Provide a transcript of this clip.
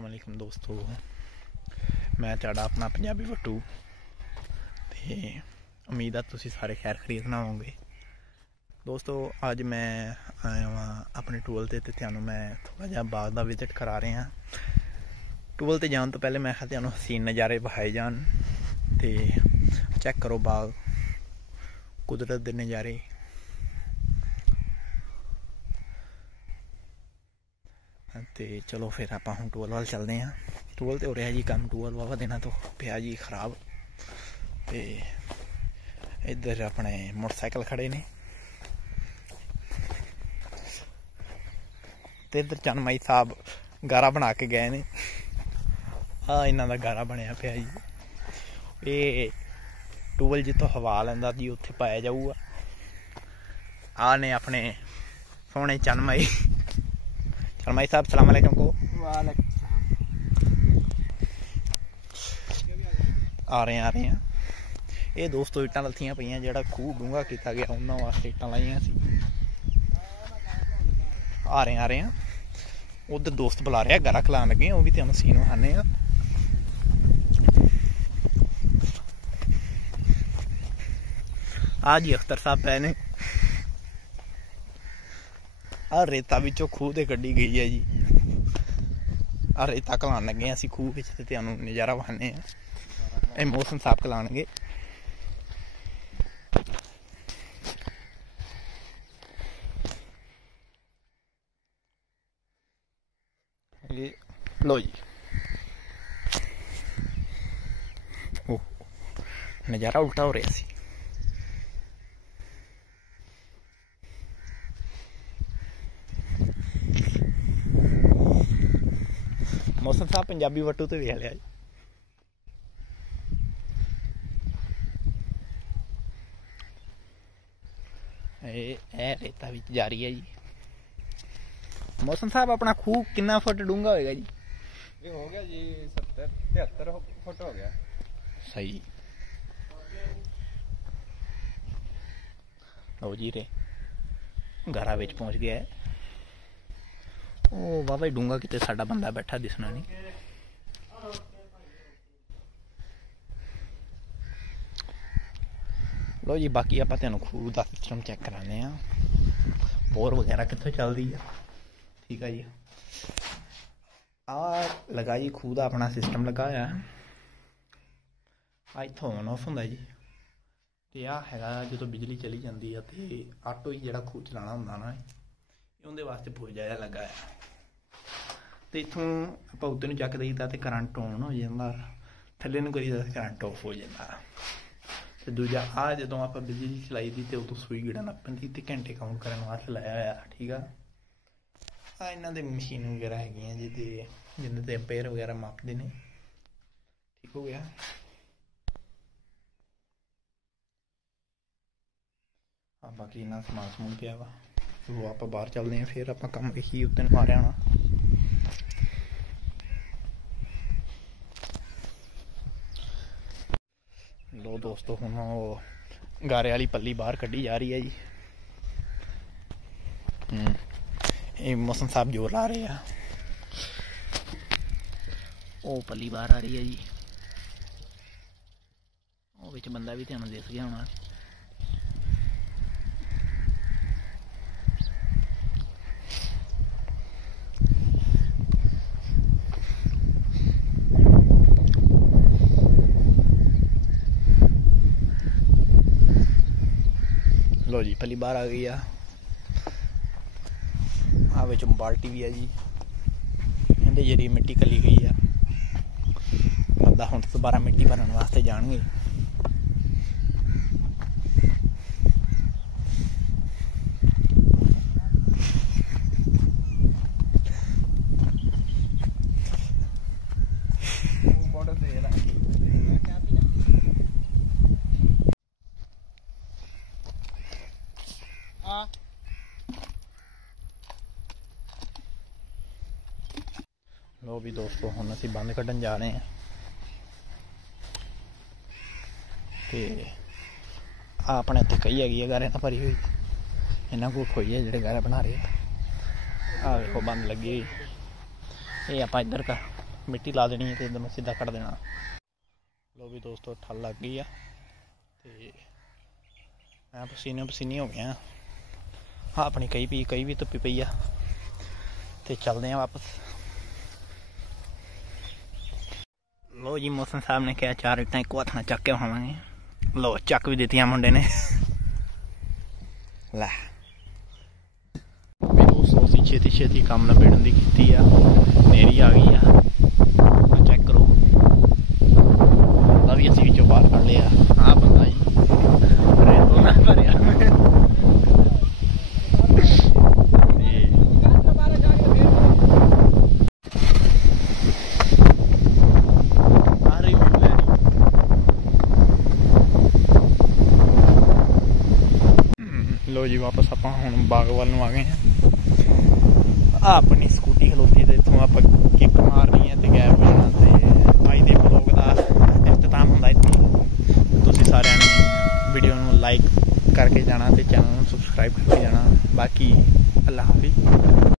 अस्सलाम वालेकुम दोस्तों, मैं तुहाडा अपना पंजाबी वट्टू ते उम्मीद है तुसीं सारे खैर खरीत ना होंगे। दोस्तों अज मैं आया वहाँ अपने टूअल ते तुहानूं मैं थोड़ा जिहा बाग का विजिट करा रहा। टूअल ते जाने तो पहले मैं तुहानूं हसीन नज़ारे बखाए जान ते चैक करो बाग, कुदरत के नज़ारे। तो चलो फिर आप हम टूअल वाल चलते हैं। टूअल तो हो रहा जी काम, टूअल वावा दिनों तो पिया जी खराब। तो इधर अपने मोटरसाइकिल खड़े ने, तो इधर चन्नमाई साहब गारा बना के गए ने। इन्हों का गारा बनया पिया जी। ये टूअल जितों हवा लेंदा जी उत्थे पाया जाऊगा। आ ने अपने सोहने चन्नमाई साहब, सलाम अलैकुम को आ रहे हैं। ये दोस्तों इट्टां लत्थियां पईयां, जिहड़ा खूह डूंगा किया गया उन्होंने वास्ते इट्टां लाइयां सी। आ रहे हैं। उधर दोस्त बुला रहा गारा खिलान लगे, वो भी तुहानूं सीन विखाने आ। जी अख्तर साहब पै ने। आ रेता विचों खूह ते कड्ढी गई है जी। आ रेता घलान लगे असीं खूह विच, ते तुहानूं नज़ारा विखाने आ। ये मौसम साहब घलाणगे। लो जी, ओह नज़ारा उल्टा हो रहा सी। मौसम साहब पंजाबी वट्टू तो वेख लिया। रेता जा रही है जी। मौसम साहब अपना खूह कितना फुट डूंगा होगा जी? ये हो गया जी 70-73 फुट हो गया। सही। लो जी रे गारा विच पहुंच गया है। ओ वाह डूंगा किते साडा बंदा बैठा दिसना नहीं। लो जी बाकी आप खूह का सिस्टम चैक कराने। बोर वगैरह कितों चल रही है। ठीक है जी, आ लगा जी खूह का अपना सिस्टम लगाया। इतों ऑन ऑफ होंगे जी। तो आ है जो बिजली चली जाती है तो आटो ही जो खूह चलाना होंगे ना, उनके वास्ते पुर्जा जिहा लगा है। तो इतों आप उधर चक दईदा तो करंट ऑन हो जाता, थले नूं करीदा तो करंट ऑफ हो जाता। तो दूजा आ जो आप बिजली चलाई दी तो उदों सूई गिड़न लग पैंदी ते घंटे काउंट करने वास्ते लाया होया। ठीक है, इन्हों की मशीन वगैरह है जी, जिन्हें एम्पेयर वगैरह मापते हैं। ठीक हो गया। हाँ बाकी इन्ना समान समून पिया वा, वो आप बाहर चलते हैं, फिर आप कम ही उस दिन मारे आना। लो दोस्तों हुण वो गारे वाली पल्ली बाहर कड्ढी जा रही है जी। ये मौसम साहब जोर ला रहे हैं। वो पल्ली बाहर आ रही है जी। वो विच बंदा भी तुहानूं दिस गया होना। लो जी पहली बार आ गई है। विच बाल्टी भी है जी, इहदे जरिए मिट्टी कली गई है। बंदा हुण दोबारा मिट्टी भरन वास्ते जाणगे। लो भी दोस्तों हुण असीं बंद कड्ढन जा रहे हैं। तो अपने इत्थे कई हैगी है गारे नाल भरी हुई, इन्हां कोल खोई है जिहड़े गारा बना रहे। आ देखो बंद लगी हुई। ये आप इधर का मिट्टी ला देनी है तो एकदम सीधा कट देना। लो भी दोस्तों ठल लग गई है तो मैं पसीने पसीने हो गया हाँ अपनी कई भी धुप्पी पई आ तो चलते हैं वापस। लो जी मौसम साहब ने कहा 4 इट्टां एक हथ नाल चक के खावांगे। लो चक भी दित्तियां मुंडे ने लै दोस्तों असीं छेती छेती काम नबेड़न दी कीती आ। नेरी आ गई आ चेक करो बंदा भी असीं विचों बाहर कढ लिया। हाँ बंदा जी रेतों नाल भरिया लो जी वापस आप हम बाग वाल आ गए हैं। अपनी स्कूटी खलोती तो इतों आप किक मारनी है तो गैप हो जाना। तो अज के ब्लॉग का इख्तिताम होंदा इत्थों। तुसीं सारिआं ने वीडियो नूं लाइक करके जाना तो चैनल नूं सबसक्राइब करके जाना। बाकी अल्लाह हाफिज़।